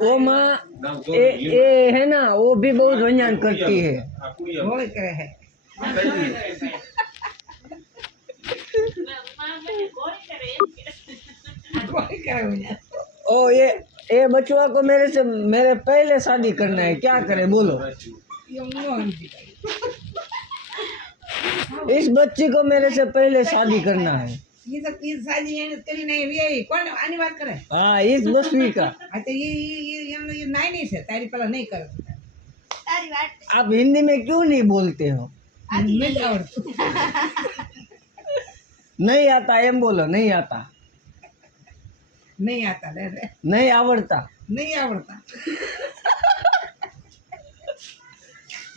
वो माँ ये है ना, वो भी बहुत व्यंजन करती है। वो करे है कोई करे मुझे ओ ये बचुआ को मेरे पहले शादी करना है, क्या करे बोलो। इस बच्ची को मेरे से पहले शादी करना है। ये तो तीन शादी है तेरी नहीं ये कौन आनी बात करे हाँ, इस बसवी का। अच्छा ये नहीं से तारी पहला नहीं कर तारी बात आप हिंदी में क्यों नहीं बोलते हो? नहीं आवड़ता नहीं आता एम बोलो, नहीं आता। नहीं आता रे नहीं आवड़ता। नहीं आवड़ता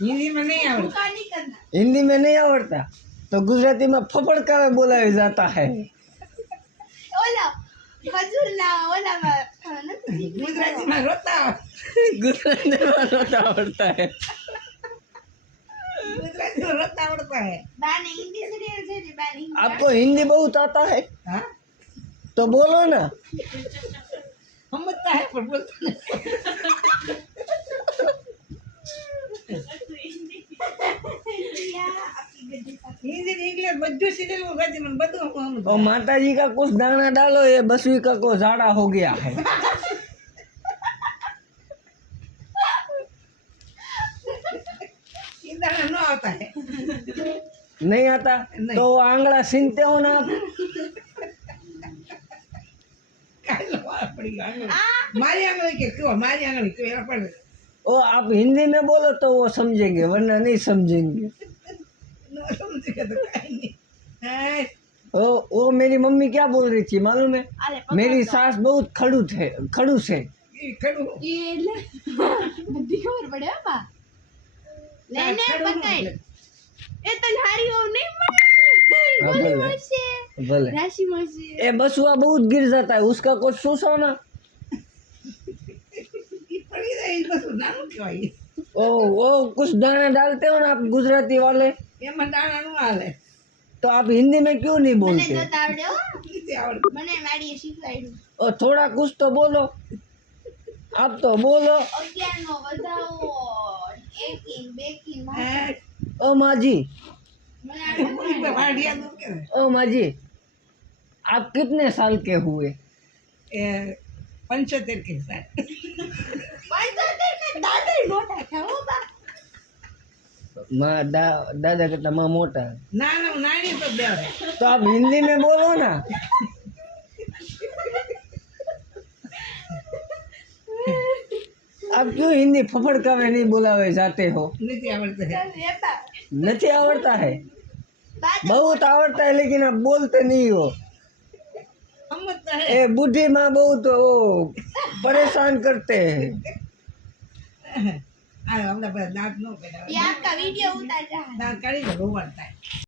हिंदी में नहीं आवड़ता हिंदी में नहीं आवड़ता तो गुजराती में फपड़ का बोला जाता है। गुजराती में रोता गुजराती में रोता आवड़ता है। गुजराती में रोता आवड़ता है आपको हिंदी बहुत आता है हाँ तो बोलो ना। समझता है पर बोलता नहीं हिंदी इंग्लिश બધું સીધું ગુજરાતી में બધું और माता जी का कुछ दाना डालो, ये बसवी का को झाड़ा हो गया है। ये दाना न आता है नहीं आता नहीं। तो आंगड़ा सीनते हो ना आप। कालो पड़ी मारी आंगली के क्यों मारी आंगली क्यों यहाँ पर ओ आप हिंदी में बोलो तो वो समझेंगे, वरना नहीं समझेंगे। न समझेगा तो कहीं नहीं वो मेरी मम्मी क्या बोल रही थी मालूम है? मेरी सास बहुत खड़ूस है। ये खड़ू ये ले बद्दी खबर पड़े बाबा लेने पकाई ए तन्हारी हो नहीं हाँ, गोली बोले। मासे बोले राशि मासे ये बसुआ बहुत गिर जाता है, उसका कुछ सोचो ना। ये पड़ी रही बस नाम क्यों आई वो कुछ दाना डालते हो ना आप गुजराती वाले, ये मन दाना नु आले तो आप हिंदी में क्यों नहीं મને बोलते? તો આવડ્યો किसे आवड़ મને માડીએ શીખવાડ્યું और थोड़ा कुछ तो बोलो, आप तो बोलो। 11 નો વધાવો એकिंग બેकिंग ओ माँ जी, મને આવડે भाड़िया दूर के ओ माँ जी, आप कितने साल के हुए? 75 के साथ પંચોતેર ને દાદા મોટા થયો બા माँ दादा कहता माँ मोटा है। ना ना नानी तो दे तो आप हिंदी में बोलो ना। आप क्यों हिंदी फफड़ कवे नहीं बुलावे जाते हो? नहीं आवड़ते है રહેતા नहीं आवड़ता है, દાદા बहुत आवड़ता है लेकिन आप बोलते नहीं हो। समझता है ए बुढ़ी माँ बहुत वो परेशान करते हैं। हमने दांत नो पे ये आपका वीडियो उतार रहा है दांत काढ़ी तो रोवड़ता है